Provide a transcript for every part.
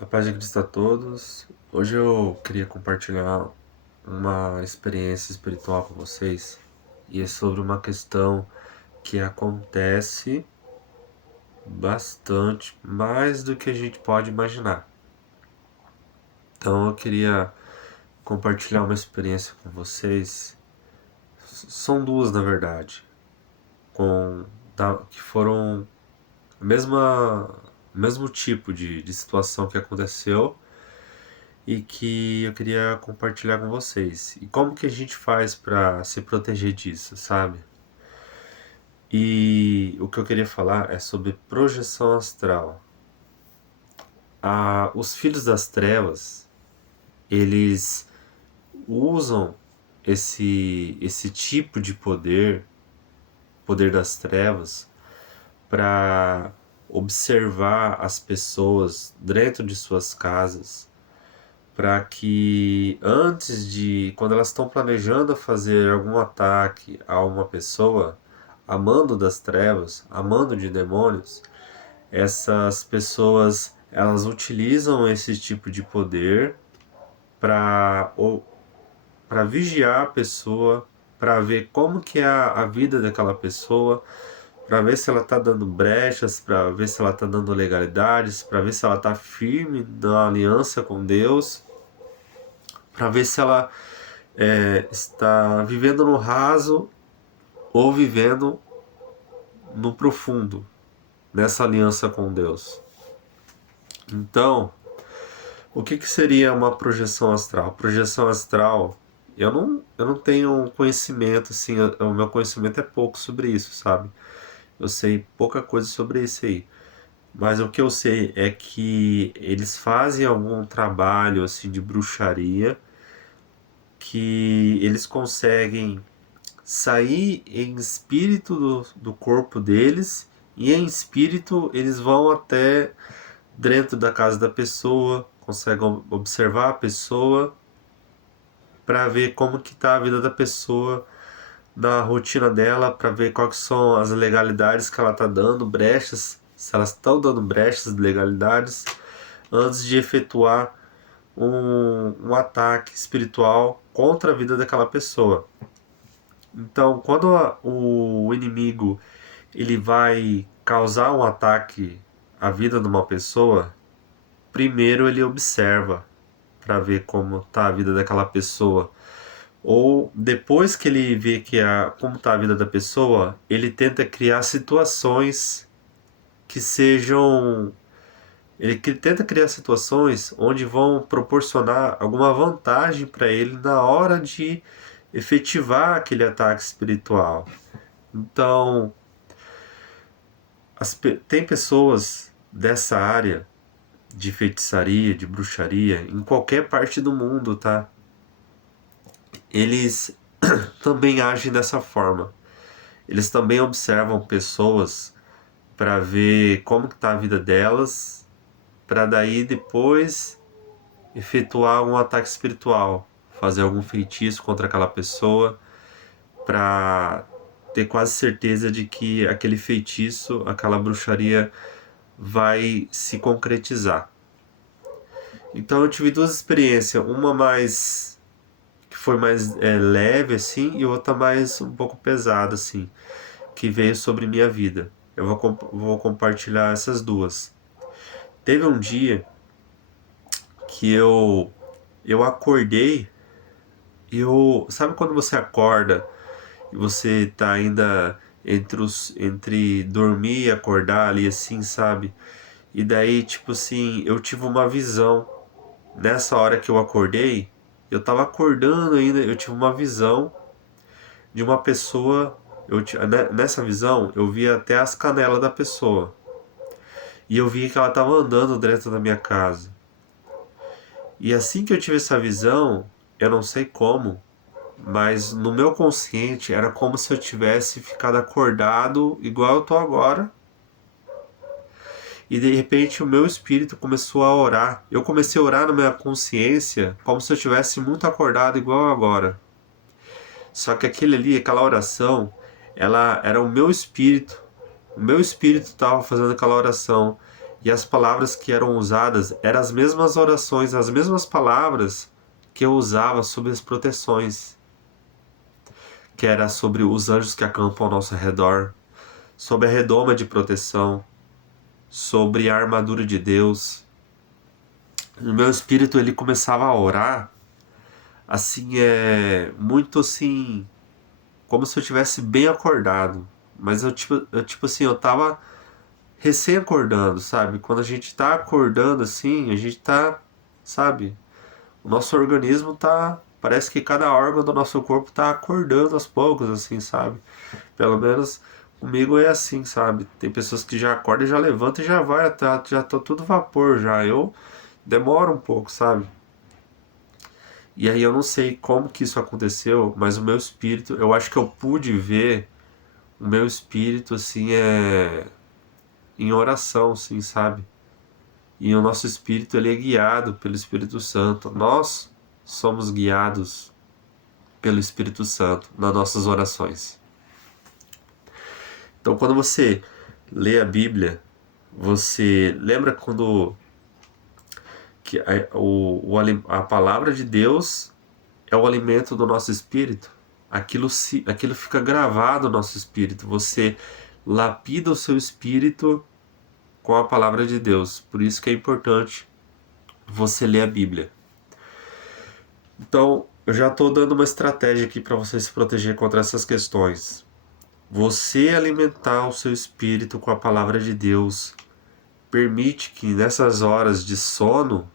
A paz de Cristo a todos. Hoje eu queria compartilhar uma experiência espiritual com vocês e é sobre uma questão que acontece bastante, mais do que a gente pode imaginar. Então eu queria compartilhar uma experiência com vocês. São duas, na verdade, que foram a o mesmo tipo de situação que aconteceu e que eu queria compartilhar com vocês. E como que a gente faz para se proteger disso, sabe? E o que eu queria falar é sobre projeção astral. Os filhos das trevas, eles usam esse tipo de poder das trevas, para observar as pessoas dentro de suas casas, para que quando elas estão planejando fazer algum ataque a uma pessoa, amando das trevas, amando de demônios, essas pessoas elas utilizam esse tipo de poder para para vigiar a pessoa, para ver como que é a vida daquela pessoa, para ver se ela está dando brechas, para ver se ela está dando legalidades, para ver se ela está firme na aliança com Deus, para ver se ela está vivendo no raso ou vivendo no profundo, nessa aliança com Deus. Então, o que seria uma projeção astral? Projeção astral, eu não tenho conhecimento, assim, o meu conhecimento é pouco sobre isso, sabe? Eu sei pouca coisa sobre isso aí. Mas o que eu sei é que eles fazem algum trabalho assim de bruxaria, que eles conseguem sair em espírito do corpo deles, e em espírito eles vão até dentro da casa da pessoa, conseguem observar a pessoa para ver como que tá a vida da pessoa na rotina dela, para ver quais são as legalidades que ela tá dando, brechas, se elas estão dando brechas de legalidades, antes de efetuar um ataque espiritual contra a vida daquela pessoa. Então, quando o inimigo ele vai causar um ataque à vida de uma pessoa, primeiro ele observa para ver como está a vida daquela pessoa. Ou depois que ele vê como está a vida da pessoa, ele tenta criar situações que sejam. Tenta criar situações onde vão proporcionar alguma vantagem para ele na hora de efetivar aquele ataque espiritual. Então, tem pessoas dessa área de feitiçaria, de bruxaria, em qualquer parte do mundo, tá? Eles também agem dessa forma. Eles também observam pessoas para ver como que tá a vida delas, para daí depois efetuar um ataque espiritual, fazer algum feitiço contra aquela pessoa, para ter quase certeza de que aquele feitiço, aquela bruxaria vai se concretizar. Então eu tive duas experiências, uma mais que foi mais leve assim e outra mais um pouco pesada assim, que veio sobre minha vida. Vou compartilhar essas duas. Teve um dia que eu acordei e eu sabe quando você acorda e você tá ainda entre dormir e acordar ali assim, sabe? E daí, tipo assim, eu tive uma visão. Nessa hora que eu acordei, eu tava acordando ainda, eu tive uma visão de uma pessoa. Nessa visão, eu vi até as canelas da pessoa. E eu vi que ela tava andando dentro da minha casa. E assim que eu tive essa visão, eu não sei como, mas no meu consciente era como se eu tivesse ficado acordado igual eu tô agora. E de repente o meu espírito começou a orar. Eu comecei a orar na minha consciência como se eu tivesse muito acordado igual agora. Só que aquela oração, ela era o meu espírito. O meu espírito estava fazendo aquela oração. E as palavras que eram usadas eram as mesmas orações, as mesmas palavras que eu usava sobre as proteções, que era sobre os anjos que acampam ao nosso redor, sobre a redoma de proteção, sobre a armadura de Deus. O meu espírito ele começava a orar assim, muito assim, como se eu tivesse bem acordado. Mas tipo assim, eu tava recém acordando, sabe? Quando a gente tá acordando assim, a gente tá, sabe? O nosso organismo tá, parece que cada órgão do nosso corpo tá acordando aos poucos, assim, sabe? Pelo menos comigo é assim, sabe? Tem pessoas que já acordam e já levantam e já vai, já tá tudo vapor já. Eu demoro um pouco, sabe? E aí eu não sei como que isso aconteceu, mas o meu espírito, eu acho que eu pude ver o meu espírito assim em oração, assim, sabe? E o nosso espírito ele é guiado pelo Espírito Santo. Nós somos guiados pelo Espírito Santo nas nossas orações. Então, quando você lê a Bíblia, você lembra quando que a palavra de Deus é o alimento do nosso espírito? Aquilo fica gravado no nosso espírito. Você lapida o seu espírito com a palavra de Deus. Por isso que é importante você ler a Bíblia. Então, eu já estou dando uma estratégia aqui para você se proteger contra essas questões. Você alimentar o seu espírito com a palavra de Deus permite que nessas horas de sono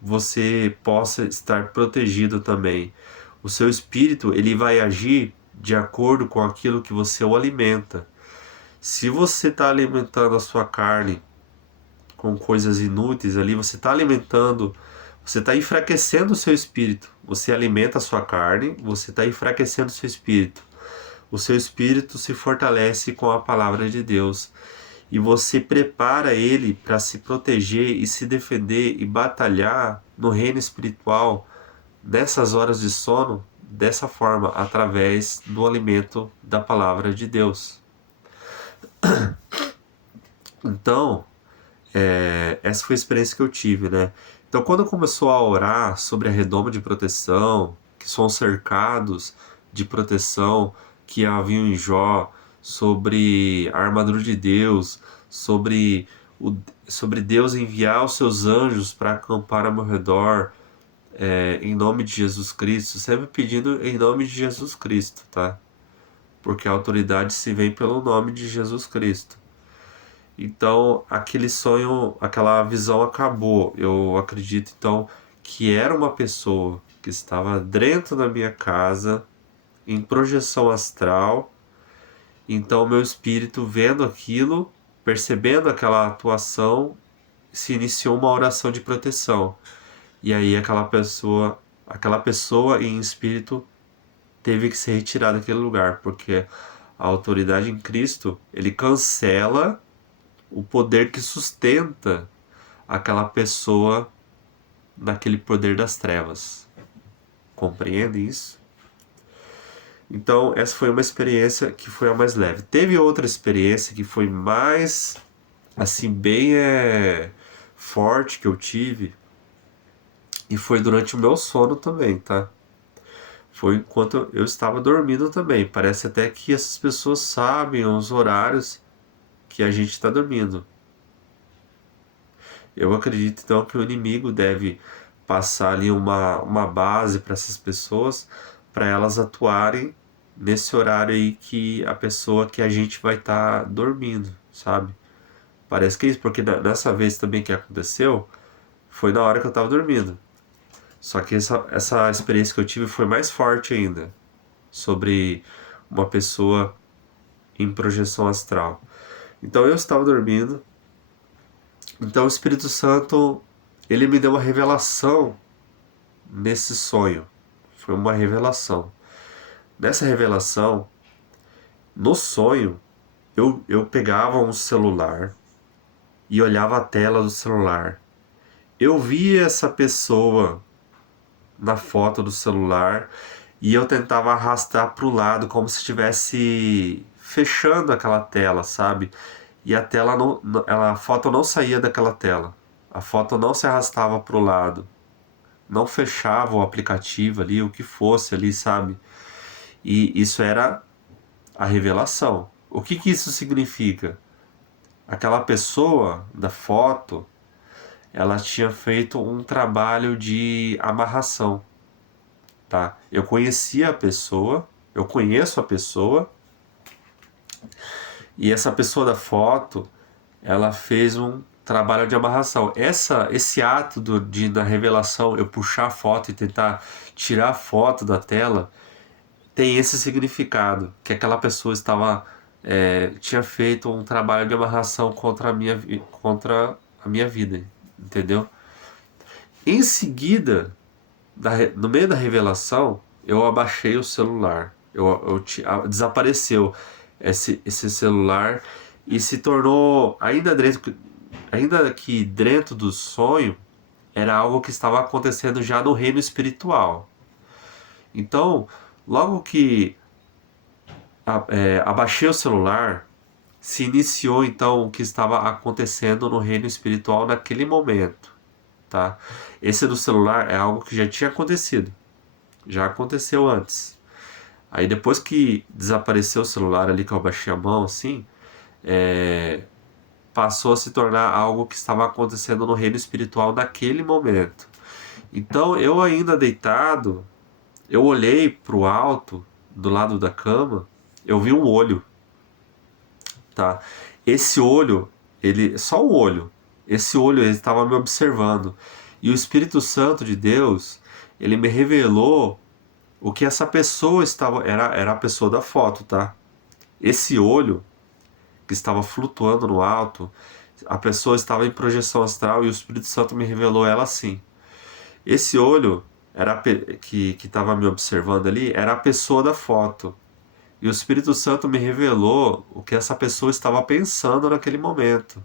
você possa estar protegido também. O seu espírito ele vai agir de acordo com aquilo que você o alimenta. Se você está alimentando a sua carne com coisas inúteis ali, você está alimentando, você está enfraquecendo o seu espírito. Você alimenta a sua carne, você está enfraquecendo o seu espírito. O seu espírito se fortalece com a palavra de Deus. E você prepara ele para se proteger e se defender e batalhar no reino espiritual nessas horas de sono dessa forma, através do alimento da palavra de Deus. Então, essa foi a experiência que eu tive, né? Então, quando começou a orar sobre a redoma de proteção, que são cercados de proteção que haviam em Jó, sobre a armadura de Deus, sobre, sobre Deus enviar os seus anjos para acampar ao meu redor, em nome de Jesus Cristo, sempre pedindo em nome de Jesus Cristo, tá? Porque a autoridade se vem pelo nome de Jesus Cristo. Então, aquele sonho, aquela visão acabou. Eu acredito, então, que era uma pessoa que estava dentro da minha casa, em projeção astral. Então, meu espírito, vendo aquilo, percebendo aquela atuação, se iniciou uma oração de proteção. E aí, aquela pessoa em espírito teve que ser retirada daquele lugar, porque a autoridade em Cristo, ele cancela o poder que sustenta aquela pessoa naquele poder das trevas. Compreende isso? Então, essa foi uma experiência que foi a mais leve. Teve outra experiência que foi mais, assim, bem forte que eu tive, e foi durante o meu sono também, tá? Foi enquanto eu estava dormindo também. Parece até que essas pessoas sabem os horários que a gente está dormindo. Eu acredito então que o inimigo deve passar ali uma base para essas pessoas, para elas atuarem nesse horário aí que a pessoa que a gente vai estar dormindo, sabe? Parece que é isso, porque nessa vez também que aconteceu, foi na hora que eu estava dormindo. Só que essa experiência que eu tive foi mais forte ainda, sobre uma pessoa em projeção astral. Então eu estava dormindo, então o Espírito Santo, ele me deu uma revelação nesse sonho. Foi uma revelação. Nessa revelação, no sonho, eu pegava um celular e olhava a tela do celular. Eu via essa pessoa na foto do celular e eu tentava arrastar para o lado como se estivesse fechando aquela tela, sabe? e a tela a foto não saía daquela tela. A foto não se arrastava para o lado, não fechava o aplicativo ali, o que fosse ali, sabe? E isso era a revelação. O que que isso significa? Aquela pessoa da foto, ela tinha feito um trabalho de amarração, tá? Eu conhecia a pessoa, eu conheço a pessoa, e essa pessoa da foto, ela fez um trabalho de amarração. Esse ato da revelação, eu puxar a foto e tentar tirar a foto da tela, tem esse significado, que aquela pessoa tinha feito um trabalho de amarração contra a minha vida, entendeu? Em seguida, no meio da revelação, eu abaixei o celular. Desapareceu esse celular e se tornou, ainda que dentro do sonho, era algo que estava acontecendo já no reino espiritual. Então, logo que abaixei o celular, se iniciou então o que estava acontecendo no reino espiritual naquele momento, tá? Esse do celular é algo que já tinha acontecido, já aconteceu antes. Aí depois que desapareceu o celular ali que eu abaixei a mão, assim, passou a se tornar algo que estava acontecendo no reino espiritual naquele momento. Então eu ainda deitado, eu olhei para o alto, do lado da cama, eu vi um olho, tá? Esse olho, só um olho, esse olho ele estava me observando. E o Espírito Santo de Deus, ele me revelou o que essa pessoa era a pessoa da foto, tá? Esse olho que estava flutuando no alto, a pessoa estava em projeção astral e o Espírito Santo me revelou ela assim. Esse olho que estava me observando ali era a pessoa da foto. E o Espírito Santo me revelou o que essa pessoa estava pensando naquele momento.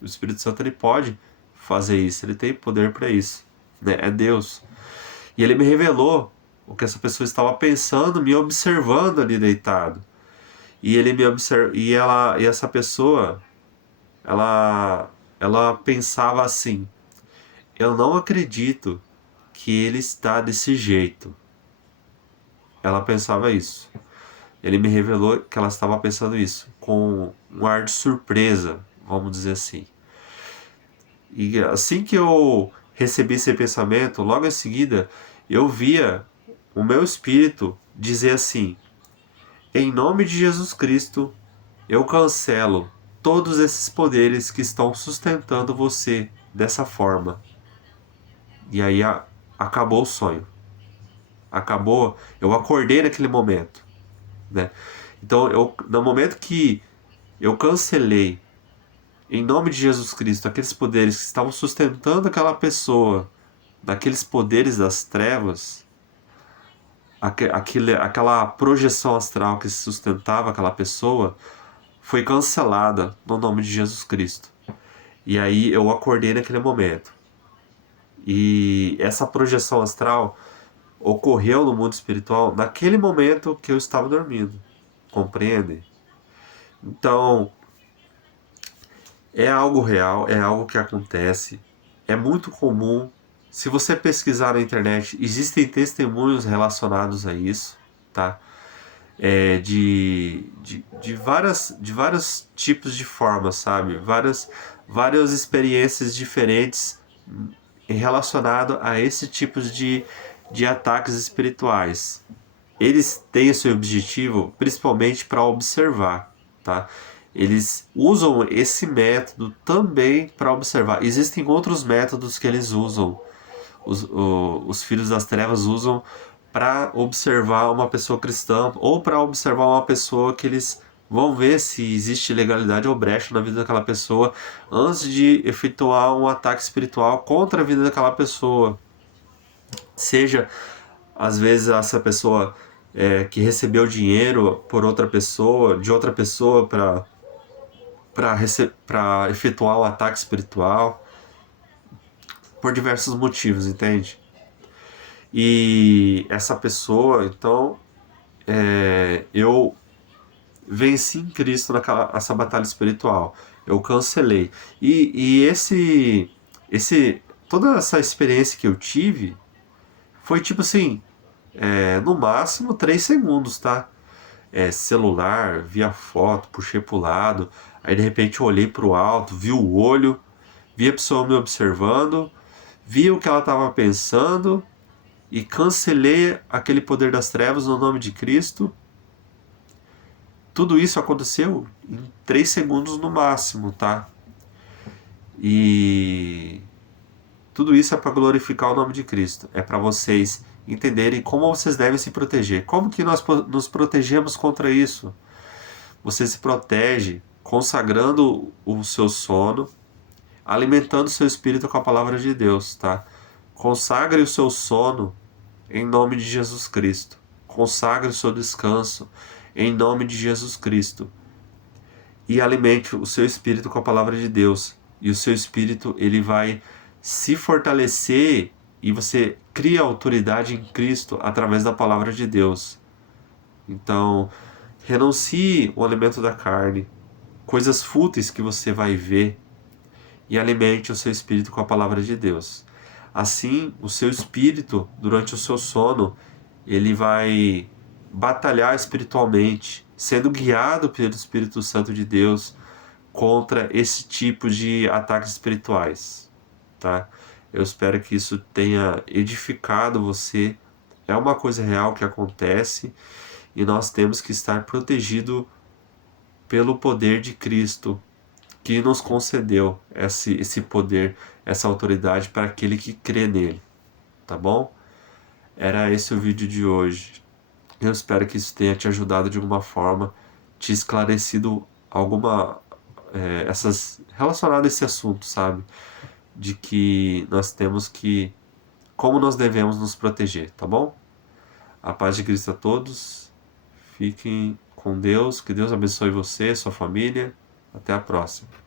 O Espírito Santo ele pode fazer isso, ele tem poder para isso, né? É Deus. E ele me revelou o que essa pessoa estava pensando, me observando ali deitado. E ele me observa e essa pessoa, ela ela pensava assim: eu não acredito que ele está desse jeito. Ela pensava isso. Ele me revelou que ela estava pensando isso, com um ar de surpresa, vamos dizer assim. E assim que eu recebi esse pensamento, logo em seguida, eu via o meu espírito dizer assim: em nome de Jesus Cristo, eu cancelo todos esses poderes que estão sustentando você dessa forma. E aí acabou o sonho. Acabou, eu acordei naquele momento, né? Então, no momento que eu cancelei, em nome de Jesus Cristo, aqueles poderes que estavam sustentando aquela pessoa, daqueles poderes das trevas, aquela projeção astral que sustentava aquela pessoa, foi cancelada no nome de Jesus Cristo. E aí eu acordei naquele momento. E essa projeção astral ocorreu no mundo espiritual naquele momento que eu estava dormindo. Compreende? Então, é algo real, é algo que acontece, é muito comum. Se você pesquisar na internet, existem testemunhos relacionados a isso, tá? De vários tipos de formas, sabe? Várias experiências diferentes relacionado a esse tipo de ataques espirituais. Eles têm esse objetivo principalmente para observar, tá? Eles usam esse método também para observar. Existem outros métodos que eles usam, os filhos das trevas usam para observar uma pessoa cristã ou para observar uma pessoa que eles vão ver se existe legalidade ou brecha na vida daquela pessoa antes de efetuar um ataque espiritual contra a vida daquela pessoa. Seja, às vezes, essa pessoa que recebeu dinheiro por outra pessoa, de outra pessoa para efetuar um ataque espiritual, por diversos motivos, entende? E essa pessoa, então, eu venci em Cristo essa batalha espiritual. Eu cancelei. Toda essa experiência que eu tive foi tipo assim, no máximo 3 segundos, tá? Celular, via foto, puxei pro lado, aí de repente eu olhei pro alto, vi o olho, vi a pessoa me observando, vi o que ela estava pensando e cancelei aquele poder das trevas no nome de Cristo. Tudo isso aconteceu em 3 segundos no máximo, tá? E tudo isso é para glorificar o nome de Cristo. É para vocês entenderem como vocês devem se proteger. Como que nós nos protegemos contra isso? Você se protege consagrando o seu sono, alimentando o seu espírito com a palavra de Deus, tá? Consagre o seu sono em nome de Jesus Cristo. Consagre o seu descanso em nome de Jesus Cristo. E alimente o seu espírito com a palavra de Deus. E o seu espírito, ele vai se fortalecer e você cria autoridade em Cristo através da palavra de Deus. Então, renuncie o alimento da carne, coisas fúteis que você vai ver, e alimente o seu espírito com a palavra de Deus. Assim, o seu espírito, durante o seu sono, ele vai batalhar espiritualmente, sendo guiado pelo Espírito Santo de Deus contra esse tipo de ataques espirituais, tá? Eu espero que isso tenha edificado você. É uma coisa real que acontece e nós temos que estar protegido pelo poder de Cristo, que nos concedeu esse poder, essa autoridade para aquele que crê nele, tá bom? Era esse o vídeo de hoje. Eu espero que isso tenha te ajudado de alguma forma, te esclarecido alguma essas relacionado a esse assunto, sabe? De que nós temos que como nós devemos nos proteger, tá bom? A paz de Cristo a todos. Fiquem com Deus, que Deus abençoe você, sua família. Até a próxima.